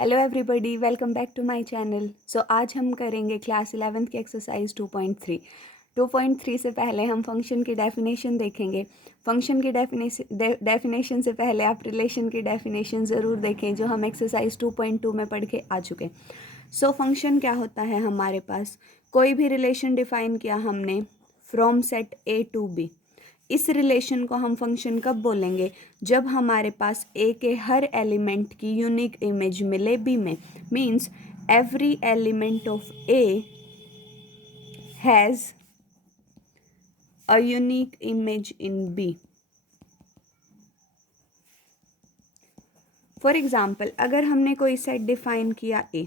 Hello everybody, welcome back to my channel. So आज हम करेंगे क्लास 11th की एक्सरसाइज 2.3। 2.3 से पहले हम फंक्शन की डेफिनेशन देखेंगे। फंक्शन की डेफिनेशन से पहले आप रिलेशन की डेफिनेशन ज़रूर देखें जो हम एक्सरसाइज 2.2 में पढ़ के आ चुके। सो फंक्शन क्या होता है, हमारे पास कोई भी रिलेशन डिफ़ाइन किया हमने from set A to B. इस रिलेशन को हम फंक्शन कब बोलेंगे, जब हमारे पास ए के हर एलिमेंट की यूनिक इमेज मिले बी में। Means every element of A has a unique image in B. For example, अगर हमने कोई सेट डिफाइन किया ए,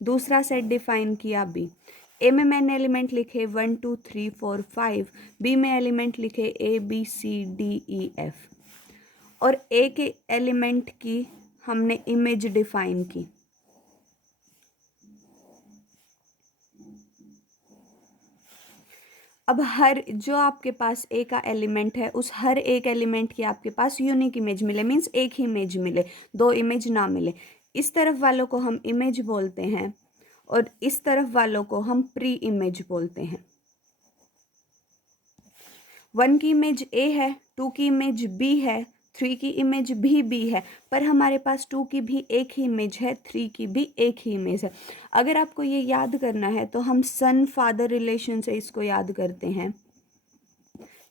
दूसरा सेट डिफाइन किया बी। ए में मैंने एलिमेंट लिखे 1 2 3 4 5, बी में एलिमेंट लिखे A B C D E F, और ए के एलिमेंट की हमने इमेज डिफाइन की। अब हर जो आपके पास ए का एलिमेंट है, उस हर एक एलिमेंट की आपके पास यूनिक इमेज मिले। मीन्स एक ही इमेज मिले, दो इमेज ना मिले। इस तरफ वालों को हम इमेज बोलते हैं और इस तरफ वालों को हम प्री इमेज बोलते हैं। 1 की इमेज ए है, 2 की इमेज बी है, 3 की इमेज भी बी है, पर हमारे पास 2 की भी एक ही इमेज है, 3 की भी एक ही इमेज है। अगर आपको ये याद करना है तो हम सन फादर रिलेशन से इसको याद करते हैं।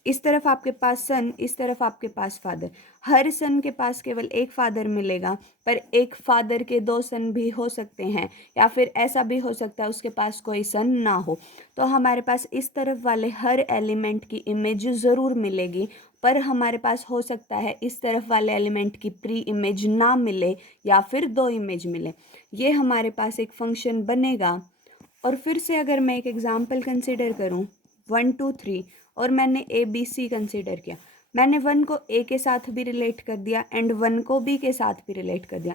इस तरफ आपके पास सन, इस तरफ आपके पास फादर। हर सन के पास केवल एक फादर मिलेगा, पर एक फादर के दो सन भी हो सकते हैं, या फिर ऐसा भी हो सकता है उसके पास कोई सन ना हो। तो हमारे पास इस तरफ वाले हर एलिमेंट की इमेज ज़रूर मिलेगी, पर हमारे पास हो सकता है इस तरफ वाले एलिमेंट की प्री इमेज ना मिले या फिर दो इमेज मिले। ये हमारे पास एक फंक्शन बनेगा। और फिर से अगर मैं एक एग्जाम्पल कंसिडर करूँ 1 2 3, और मैंने ए बी सी कंसिडर किया। मैंने 1 को ए के साथ भी रिलेट कर दिया एंड 1 को बी के साथ भी रिलेट कर दिया।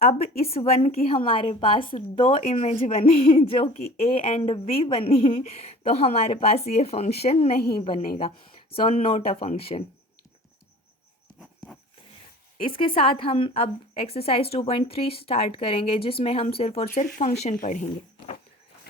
अब इस 1 की हमारे पास दो इमेज बनी जो कि ए एंड बी बनी, तो हमारे पास ये फंक्शन नहीं बनेगा। So not a function. इसके साथ हम अब एक्सरसाइज 2.3 स्टार्ट करेंगे, जिसमें हम सिर्फ और सिर्फ फंक्शन पढ़ेंगे।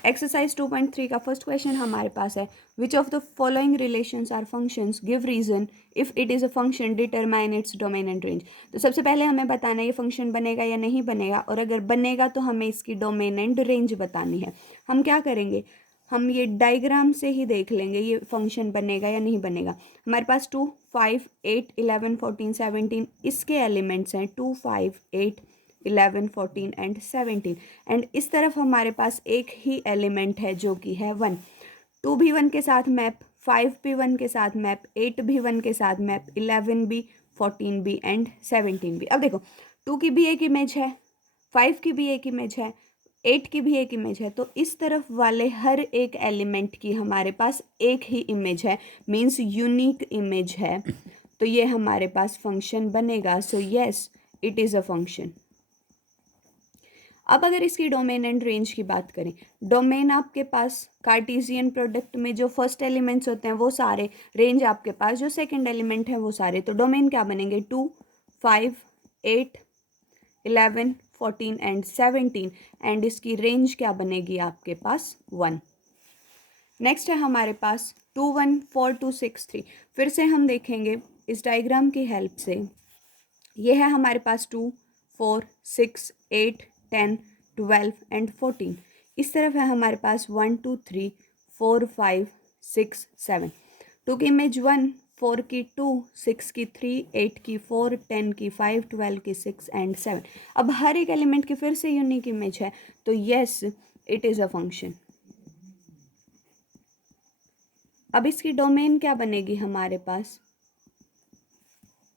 एक्सरसाइज 2.3 का फर्स्ट क्वेश्चन हमारे पास है, which of the following relations are functions, give reason, if it is a function determine its domain and range. तो सबसे पहले हमें बताना है ये फंक्शन बनेगा या नहीं बनेगा, और अगर बनेगा तो हमें इसकी डोमेन एंड रेंज बतानी है। हम क्या करेंगे, हम ये डायग्राम से ही देख लेंगे ये फंक्शन बनेगा या नहीं बनेगा। हमारे पास 2 5 8 11 14 17 इसके एलिमेंट्स हैं, 2 5 8 11 14 एंड 17। एंड इस तरफ हमारे पास एक ही एलिमेंट है जो कि है 1। 2 भी 1 के साथ मैप, 5 भी 1 के साथ मैप, 8 भी 1 के साथ मैप, 11 भी, 14 भी एंड 17 भी। अब देखो 2 की भी एक इमेज है, 5 की भी एक इमेज है, 8 की भी एक इमेज है, तो इस तरफ वाले हर एक एलिमेंट की हमारे पास एक ही इमेज है। मीन्स यूनिक इमेज है, तो ये हमारे पास फंक्शन बनेगा। So yes, it is a function. अब अगर इसकी डोमेन एंड रेंज की बात करें, डोमेन आपके पास कार्टेशियन प्रोडक्ट में जो फर्स्ट एलिमेंट्स होते हैं वो सारे, रेंज आपके पास जो सेकंड एलिमेंट है वो सारे। तो डोमेन क्या बनेंगे, 2 5 8 11 14 एंड 17, एंड इसकी रेंज क्या बनेगी आपके पास 1। नेक्स्ट है हमारे पास 2 1 4 2 6 3। फिर से हम देखेंगे इस डायग्राम की हेल्प से। ये है हमारे पास 2 4 6 8 10 12 एंड 14। इस तरफ है हमारे पास 1 2 3 4 5 6 7। 2 की इमेज 1, 4 की 2, 6 की 3, 8 की 4, 10 की 5, 12 की 6 एंड 7। अब हर एक एलिमेंट की फिर से यूनिक इमेज है, तो yes, it is a function. अब इसकी डोमेन क्या बनेगी हमारे पास,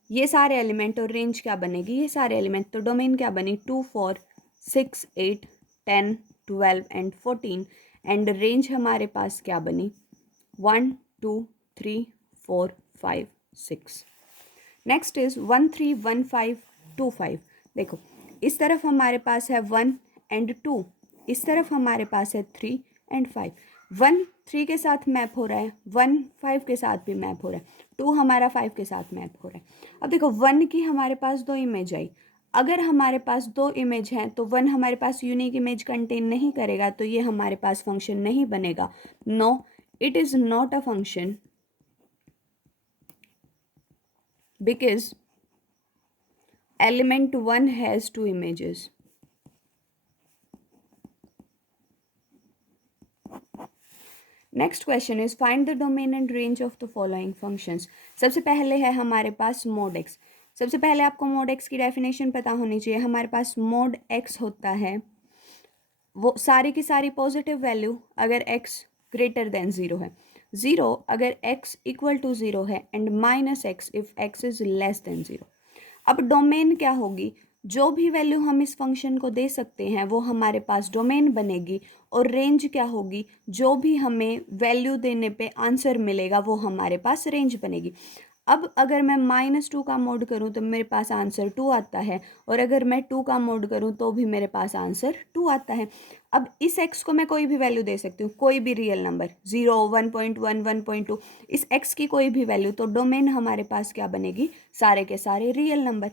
ये सारे एलिमेंट, और रेंज क्या बनेगी, ये सारे एलिमेंट। तो डोमेन क्या बनी, 2 4 6 8 10 12 एंड 14, एंड रेंज हमारे पास क्या बनी, 1 2 3 4 5 6। Next is 1 3 1 5 2 5। देखो इस तरफ हमारे पास है 1 एंड 2, इस तरफ हमारे पास है 3 एंड 5। 1 3 के साथ मैप हो रहा है, 1 5 के साथ भी मैप हो रहा है, 2 हमारा 5 के साथ मैप हो रहा है। अब देखो 1 की हमारे पास दो इमेज आई, अगर हमारे पास दो इमेज हैं तो वन हमारे पास यूनिक इमेज कंटेन नहीं करेगा, तो ये हमारे पास फंक्शन नहीं बनेगा. No, it is not a function because element 1 has two images. Next question is find the domain and range of the following functions. सबसे पहले है हमारे पास mod x. सबसे पहले आपको mod x की डेफिनेशन पता होनी चाहिए. हमारे पास mod x होता है वो सारी की सारी पॉजिटिव वैल्यू अगर x ग्रेटर देन 0 है, 0 अगर x इक्वल टू 0 है, and minus x if x is less than 0. अब डोमेन क्या होगी, जो भी वैल्यू हम इस फंक्शन को दे सकते हैं वो हमारे पास डोमेन बनेगी. और रेंज क्या होगी, जो भी हमें वैल्यू देने पे आंसर मिलेगा वो हमारे पास रेंज बनेगी. अब अगर मैं -2 का मोड करूँ तो मेरे पास आंसर 2 आता है, और अगर मैं 2 का मोड करूँ तो भी मेरे पास आंसर 2 आता है. अब इस x को मैं कोई भी वैल्यू दे सकती हूँ, कोई भी रियल नंबर 0, 1.1, 1.2, इस x की कोई भी वैल्यू, तो डोमेन हमारे पास क्या बनेगी, सारे के सारे रियल नंबर.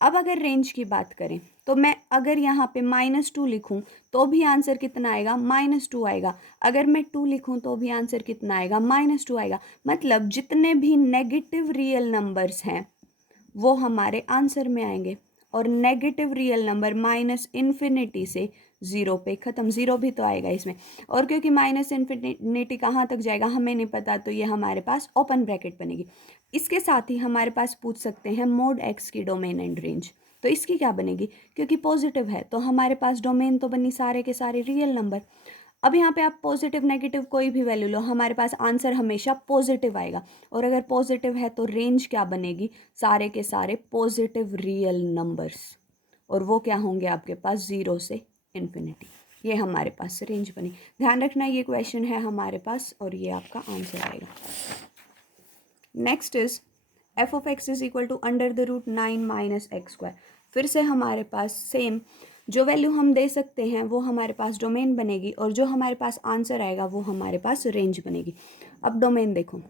अब अगर रेंज की बात करें तो मैं अगर यहाँ पे -2 लिखूँ तो भी आंसर कितना आएगा, -2 आएगा. अगर मैं 2 लिखूँ तो भी आंसर कितना आएगा, -2 आएगा. मतलब जितने भी नेगेटिव रियल नंबर्स हैं वो हमारे आंसर में आएंगे. और negative real number minus infinity से 0 पे ख़त्म, 0 भी तो आएगा इसमें. और क्योंकि माइनस इन्फिनिटी कहाँ तक जाएगा हमें नहीं पता, तो ये हमारे पास ओपन ब्रैकेट बनेगी. इसके साथ ही हमारे पास पूछ सकते हैं मोड एक्स की डोमेन एंड रेंज. तो इसकी क्या बनेगी, क्योंकि पॉजिटिव है तो हमारे पास डोमेन तो बनी सारे के सारे रियल नंबर. अब यहाँ पे आप पॉजिटिव नेगेटिव कोई भी वैल्यू लो, हमारे पास आंसर हमेशा पॉजिटिव आएगा. और अगर पॉजिटिव है तो रेंज क्या बनेगी, सारे के सारे पॉजिटिव रियल नंबर्स, और वो क्या होंगे आपके पास 0 से इन्फिनिटी. ये हमारे पास रेंज बनी. ध्यान रखना ये क्वेश्चन है हमारे पास और ये आपका आंसर आएगा. Next is f of x is equal to √9 - x². फिर से हमारे पास सेम जो वैल्यू हम दे सकते हैं वो हमारे पास डोमेन बनेगी, और जो हमारे पास आंसर आएगा वो हमारे पास रेंज बनेगी. अब डोमेन देखो,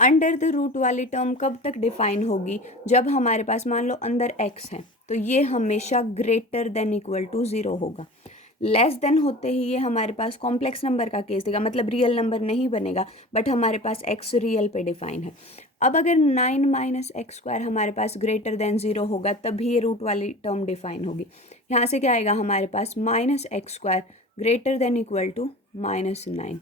अंडर द रूट वाली टर्म कब तक डिफाइन होगी, जब हमारे पास मान लो अंदर x है तो ये हमेशा ग्रेटर देन इक्वल टू 0 होगा. लेस देन होते ही ये हमारे पास कॉम्प्लेक्स नंबर का केस देगा, मतलब रियल नंबर नहीं बनेगा, बट हमारे पास x रियल पे डिफाइन है. अब अगर 9 - x² हमारे पास ग्रेटर देन 0 होगा तभी ये रूट वाली टर्म डिफाइन होगी. यहाँ से क्या आएगा हमारे पास -x² greater than equal to -9.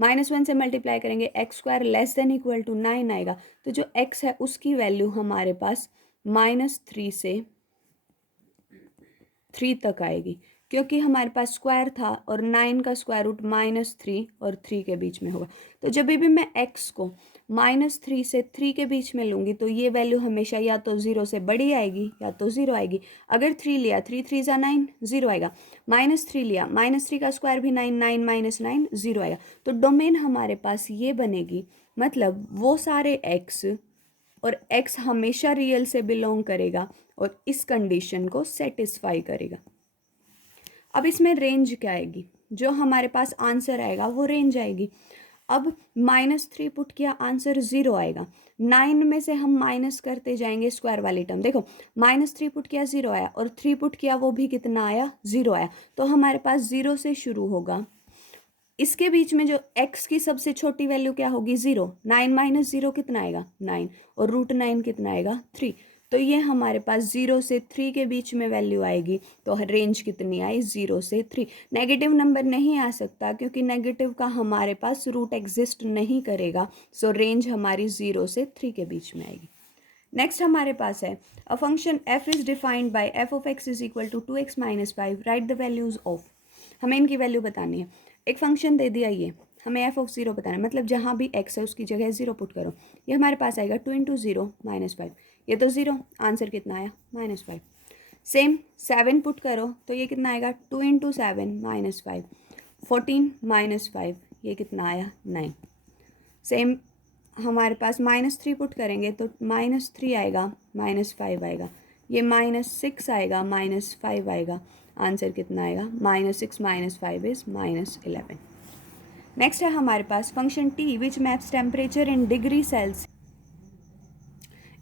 -1 से मल्टीप्लाई करेंगे, x² less than equal to 9 आएगा. तो जो x है उसकी वैल्यू हमारे पास -3 से 3 तक आएगी, क्योंकि हमारे पास स्क्वायर था और 9 का स्क्वायर रूट -3 और 3 के बीच में होगा. तो जब भी मैं x को -3 से 3 के बीच में लूँगी तो ये वैल्यू हमेशा या तो 0 से बड़ी आएगी या तो 0 आएगी. अगर 3 लिया, 3 3 ज़ा 9, 0 आएगा. -3 लिया, -3 का स्क्वायर भी 9, 9 - 9 0 आएगा. तो डोमेन हमारे पास ये बनेगी, मतलब वो सारे x, और x हमेशा रियल से बिलोंग करेगा और इस कंडीशन को सेटिस्फाई करेगा. अब इसमें रेंज क्या आएगी, जो हमारे पास आंसर आएगा वो रेंज आएगी. अब -3 पुट किया, आंसर 0 आएगा. 9 में से हम माइनस करते जाएंगे स्क्वायर वाली टर्म, देखो -3 पुट किया 0 आया, और 3 पुट किया वो भी कितना आया, 0 आया. तो हमारे पास 0 से शुरू होगा. इसके बीच में जो x की सबसे छोटी वैल्यू क्या होगी, 0. 9 - 0 कितना आएगा, 9, और √9 कितना आएगा, 3. तो ये हमारे पास 0 से 3 के बीच में वैल्यू आएगी. तो रेंज कितनी आई, 0 से 3. नेगेटिव नंबर नहीं आ सकता क्योंकि नेगेटिव का हमारे पास रूट एग्जिस्ट नहीं करेगा. सो रेंज हमारी 0 से 3 के बीच में आएगी. नेक्स्ट हमारे पास है a function f is defined by f of x is equal to 2x - 5. Write the values of. हमें इनकी वैल्यू बतानी है. एक फंक्शन दे दिया, ये हमें f ऑफ 0 बताना है, मतलब जहाँ भी x है उसकी जगह 0 पुट करो. ये हमारे पास आएगा 2 × 0 - 5. ये तो 0, आंसर कितना आया, -5. सेम 7 पुट करो तो ये कितना आएगा, 2 × 7 - 5. 14 - 5, ये कितना आया, 9. सेम हमारे पास -3 पुट करेंगे तो -3 आएगा, -5 आएगा. ये -6 आएगा, -5 आएगा. आंसर कितना आएगा, -6 - 5 इज -11. नेक्स्ट है हमारे पास function t which maps temperature in degree Celsius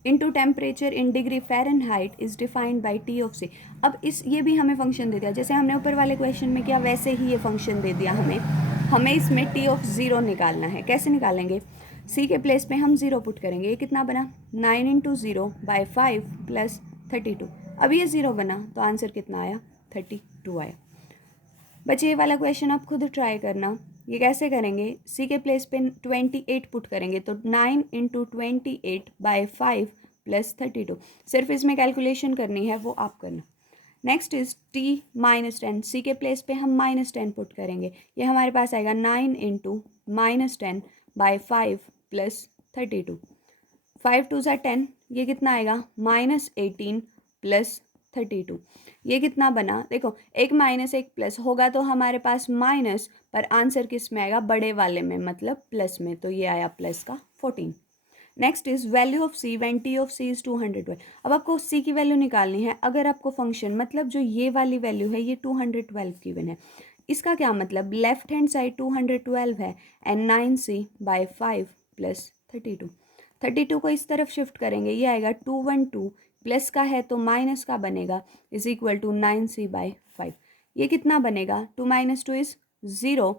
into temperature in degree Fahrenheit is defined by T of C. अब ये भी हमें फंक्शन दे दिया, जैसे हमने ऊपर वाले क्वेश्चन में किया वैसे ही ये फंक्शन दे दिया हमें इसमें टी ऑफ ज़ीरो निकालना है। कैसे निकालेंगे? सी के प्लेस पे हम ज़ीरो पुट करेंगे। ये कितना बना? 9 इंटू ज़ीरो बाई 5 प्लस 32। अब ये ज़ीरो बना तो आंसर कितना आया? 32 आया। बच्चे ये वाला क्वेश्चन आप खुद ट्राई करना। ये कैसे करेंगे? सी के प्लेस पे 28 पुट करेंगे तो 9 इंटू 28 बाई 5 प्लस 32। सिर्फ इसमें कैलकुलेशन करनी है, वो आप करना। Next is T minus 10। सी के प्लेस पे हम -10 पुट करेंगे। ये हमारे पास आएगा 9 इंटू -10 बाई 5 प्लस 32। 5 2 ज़ा 10, ये कितना आएगा? -18 प्लस 32। ये कितना बना? देखो, एक माइनस एक प्लस होगा तो हमारे पास माइनस, पर आंसर किस में आएगा? बड़े वाले में, मतलब प्लस में, तो ये आया प्लस का 14। Next is value of C when T of C is 212। अब आपको सी की वैल्यू निकालनी है। अगर आपको फंक्शन, मतलब जो ये वाली वैल्यू है ये 212 गिवन है, इसका क्या मतलब? लेफ्ट हैंड साइड 212 है एंड 9c/5 प्लस 32। 32 को इस तरफ शिफ्ट करेंगे, ये आएगा 212, प्लस का है तो माइनस का बनेगा, इज इक्वल टू 9c/5। ये कितना बनेगा? 2 - 2 इज़ 0,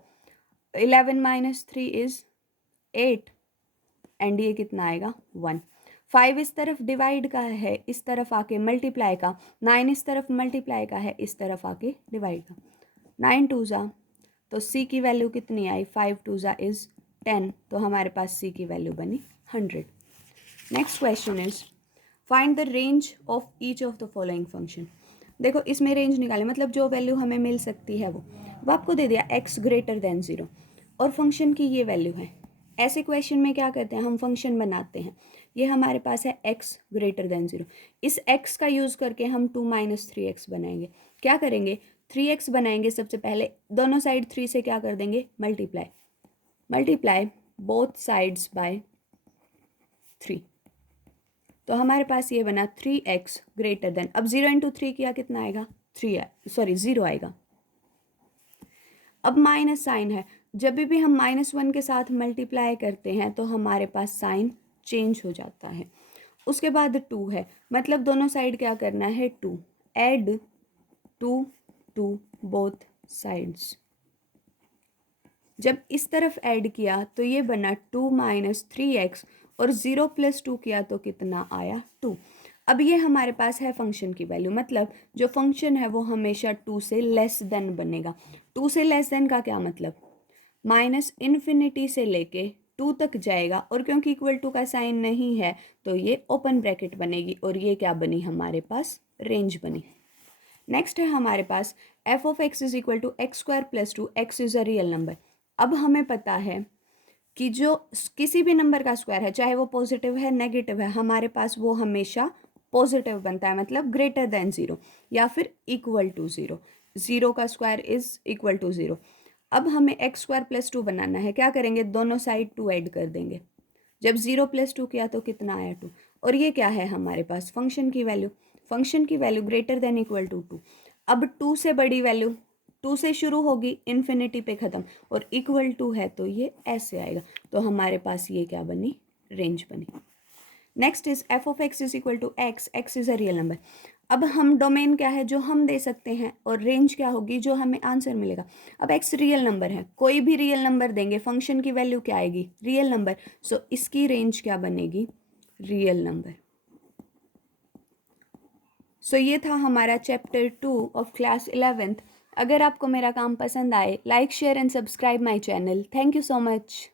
11 - 3 इज़ 8 एंड ये कितना आएगा? 1। 5 इस तरफ डिवाइड का है, इस तरफ आके मल्टीप्लाई का। 9 इस तरफ मल्टीप्लाई का है, इस तरफ आके डिवाइड का। 9 2 ज़ा, तो सी की वैल्यू कितनी आई? 5 2 ज़ा इज़ 10, तो हमारे पास सी की वैल्यू बनी 100। Next question is find the range of each of the following function. देखो, इसमें रेंज निकाले, मतलब जो वैल्यू हमें मिल सकती है वो आपको दे दिया x ग्रेटर देन 0 और फंक्शन की ये वैल्यू है। ऐसे क्वेश्चन में क्या करते हैं? हम फंक्शन बनाते हैं। ये हमारे पास है x ग्रेटर देन 0। इस x का यूज़ करके हम 2 - 3x बनाएंगे। क्या करेंगे? 3x बनाएंगे। सबसे पहले दोनों साइड 3 से क्या कर देंगे? Multiply both sides by 3। तो हमारे पास ये बना 3x ग्रेटर देन, अब 0 इंटू 3 किया, कितना आएगा? 0 आएगा। अब माइनस साइन है, जब भी हम -1 के साथ मल्टीप्लाई करते हैं तो हमारे पास साइन चेंज हो जाता है। उसके बाद 2 है, मतलब दोनों साइड क्या करना है? 2, ऐड 2 टू बोथ साइड्स। जब इस तरफ ऐड किया तो ये बना 2 - 3x और 0 + 2 किया तो कितना आया? 2। अब ये हमारे पास है फंक्शन की वैल्यू, मतलब जो फंक्शन है वो हमेशा 2 से लेस देन बनेगा। 2 से लेस देन का क्या मतलब? -इन्फिनिटी से लेके 2 तक जाएगा, और क्योंकि इक्वल टू का साइन नहीं है तो ये ओपन ब्रैकेट बनेगी, और ये क्या बनी? हमारे पास रेंज बनी। नेक्स्ट है हमारे पास f of x is equal to x² + 2, x is a real number. अब हमें पता है कि जो किसी भी नंबर का स्क्वायर है, चाहे वो पॉजिटिव है नेगेटिव है, हमारे पास वो हमेशा पॉजिटिव बनता है, मतलब ग्रेटर देन 0 या फिर इक्वल टू 0। 0 का स्क्वायर इज इक्वल टू 0। अब हमें x² + 2 बनाना है। क्या करेंगे? दोनों साइड 2 ऐड कर देंगे। जब 0 + 2 किया तो कितना आया? 2। और ये क्या है हमारे पास? फंक्शन की वैल्यू। फंक्शन की value greater than equal to 2। अब 2 से बड़ी वैल्यू 2 से शुरू होगी, इन्फिनिटी पे ख़त्म, और इक्वल टू है तो ये ऐसे आएगा। तो हमारे पास ये क्या बनी? रेंज बनी। Next is f of x is equal to x, x is a real number. अब हम डोमेन क्या है जो हम दे सकते हैं, और रेंज क्या होगी जो हमें आंसर मिलेगा। अब x रियल नंबर है, कोई भी रियल नंबर देंगे, फंक्शन की वैल्यू क्या आएगी? Real number. सो इसकी रेंज क्या बनेगी? Real number. सो ये था हमारा चैप्टर 2 ऑफ क्लास 11th। अगर आपको मेरा काम पसंद आए, like share and subscribe my channel. Thank you so much.